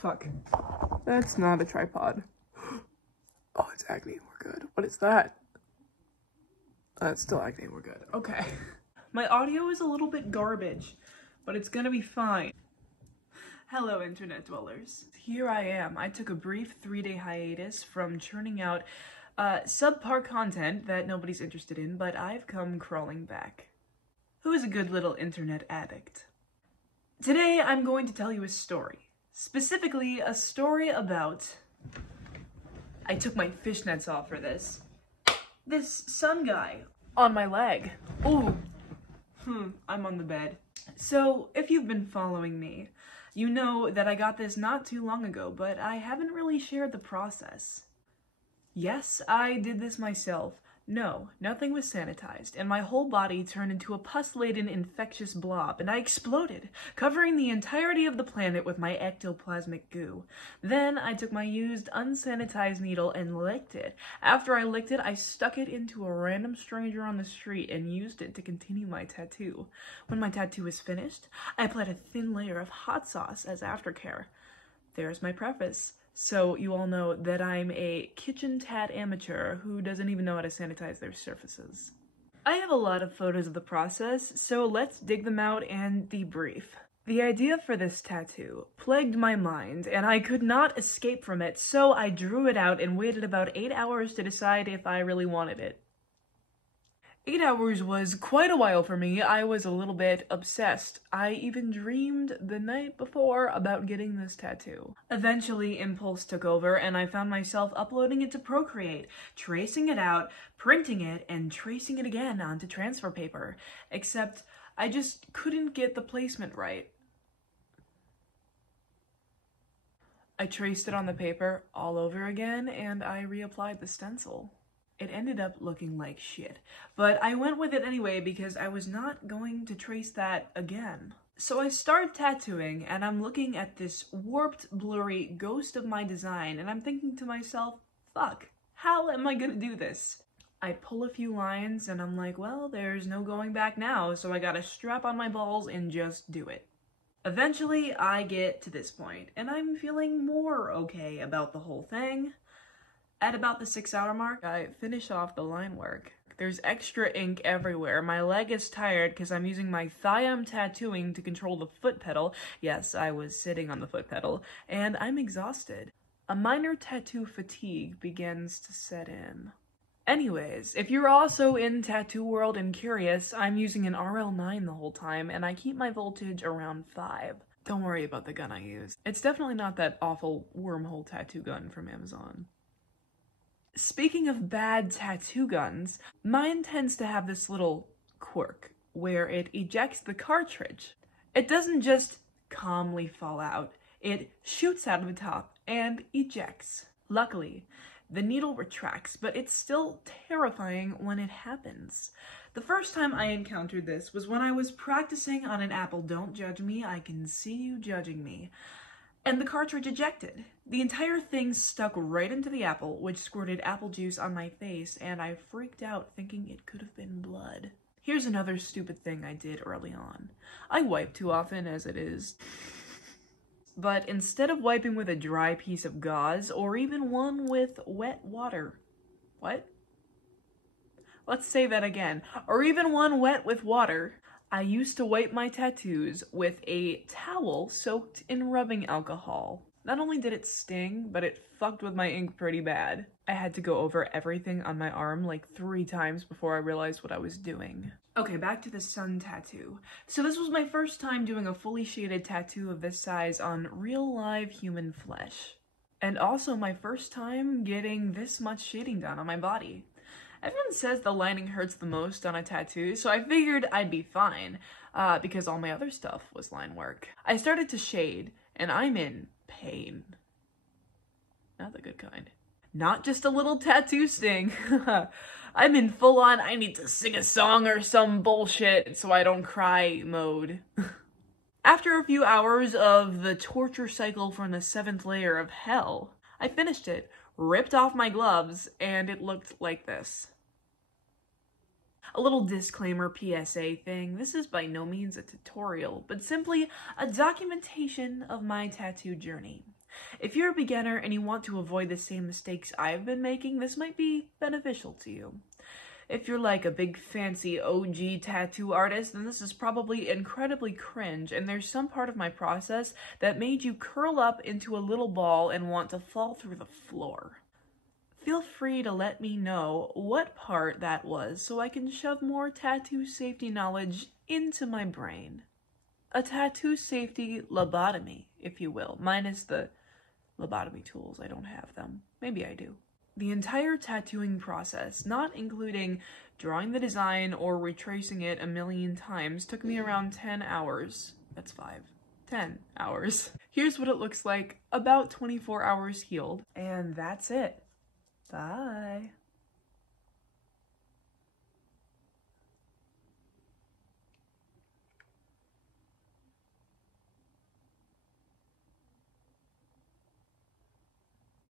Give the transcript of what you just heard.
Fuck. That's not a tripod. Oh, it's acne. We're good. What is that? It's still acne. We're good. Okay. My audio is a little bit garbage, but it's gonna be fine. Hello, internet dwellers. Here I am. I took a brief 3-day hiatus from churning out subpar content that nobody's interested in, but I've come crawling back. Who is a good little internet addict? Today, I'm going to tell you a story. Specifically, a story about... I took my fishnets off for this. This sun guy on my leg. Ooh. I'm on the bed. So, if you've been following me, you know that I got this not too long ago, but I haven't really shared the process. Yes, I did this myself. No, nothing was sanitized, and my whole body turned into a pus-laden infectious blob, and I exploded, covering the entirety of the planet with my ectoplasmic goo. Then I took my used, unsanitized needle and licked it. After I licked it, I stuck it into a random stranger on the street and used it to continue my tattoo. When my tattoo was finished, I applied a thin layer of hot sauce as aftercare. There's my preface. So you all know that I'm a kitchen tat amateur who doesn't even know how to sanitize their surfaces. I have a lot of photos of the process, so let's dig them out and debrief. The idea for this tattoo plagued my mind, and I could not escape from it, so I drew it out and waited about 8 hours to decide if I really wanted it. 8 hours was quite a while for me. I was a little bit obsessed. I even dreamed the night before about getting this tattoo. Eventually, impulse took over, and I found myself uploading it to Procreate, tracing it out, printing it, and tracing it again onto transfer paper. Except, I just couldn't get the placement right. I traced it on the paper all over again, and I reapplied the stencil. It ended up looking like shit, but I went with it anyway because I was not going to trace that again. So I started tattooing, and I'm looking at this warped, blurry ghost of my design, and I'm thinking to myself, fuck, how am I gonna do this? I pull a few lines, and I'm like, well, there's no going back now, so I gotta strap on my balls and just do it. Eventually, I get to this point, and I'm feeling more okay about the whole thing. At about the 6-hour mark, I finish off the line work. There's extra ink everywhere. My leg is tired because I'm using my thigh tattooing to control the foot pedal. Yes, I was sitting on the foot pedal. And I'm exhausted. A minor tattoo fatigue begins to set in. Anyways, if you're also in tattoo world and curious, I'm using an RL9 the whole time, and I keep my voltage around 5. Don't worry about the gun I use. It's definitely not that awful wormhole tattoo gun from Amazon. Speaking of bad tattoo guns, mine tends to have this little quirk where it ejects the cartridge. It doesn't just calmly fall out, it shoots out of the top and ejects. Luckily, the needle retracts, but it's still terrifying when it happens. The first time I encountered this was when I was practicing on an apple. Don't judge me, I can see you judging me. And the cartridge ejected. The entire thing stuck right into the apple, which squirted apple juice on my face, and I freaked out thinking it could have been blood. Here's another stupid thing I did early on. I wipe too often as it is. But instead of wiping with a dry piece of gauze, or even one with wet water. What? Let's say that again. Or even one wet with water. I used to wipe my tattoos with a towel soaked in rubbing alcohol. Not only did it sting, but it fucked with my ink pretty bad. I had to go over everything on my arm like 3 times before I realized what I was doing. Okay, back to the sun tattoo. So this was my first time doing a fully shaded tattoo of this size on real live human flesh. And also my first time getting this much shading done on my body. Everyone says the lining hurts the most on a tattoo, so I figured I'd be fine, because all my other stuff was line work. I started to shade, and I'm in pain. Not the good kind. Not just a little tattoo sting. I'm in full-on, I need to sing a song or some bullshit so I don't cry mode. After a few hours of the torture cycle from the 7th layer of hell, I finished it, ripped off my gloves, and it looked like this. A little disclaimer PSA thing, this is by no means a tutorial, but simply a documentation of my tattoo journey. If you're a beginner and you want to avoid the same mistakes I've been making, this might be beneficial to you. If you're like a big fancy OG tattoo artist, then this is probably incredibly cringe, and there's some part of my process that made you curl up into a little ball and want to fall through the floor. Feel free to let me know what part that was so I can shove more tattoo safety knowledge into my brain. A tattoo safety lobotomy, if you will, minus the lobotomy tools. I don't have them. Maybe I do. The entire tattooing process, not including drawing the design or retracing it a million times, took me around 10 hours. That's 10 hours. Here's what it looks like about 24 hours healed. And that's it. Bye.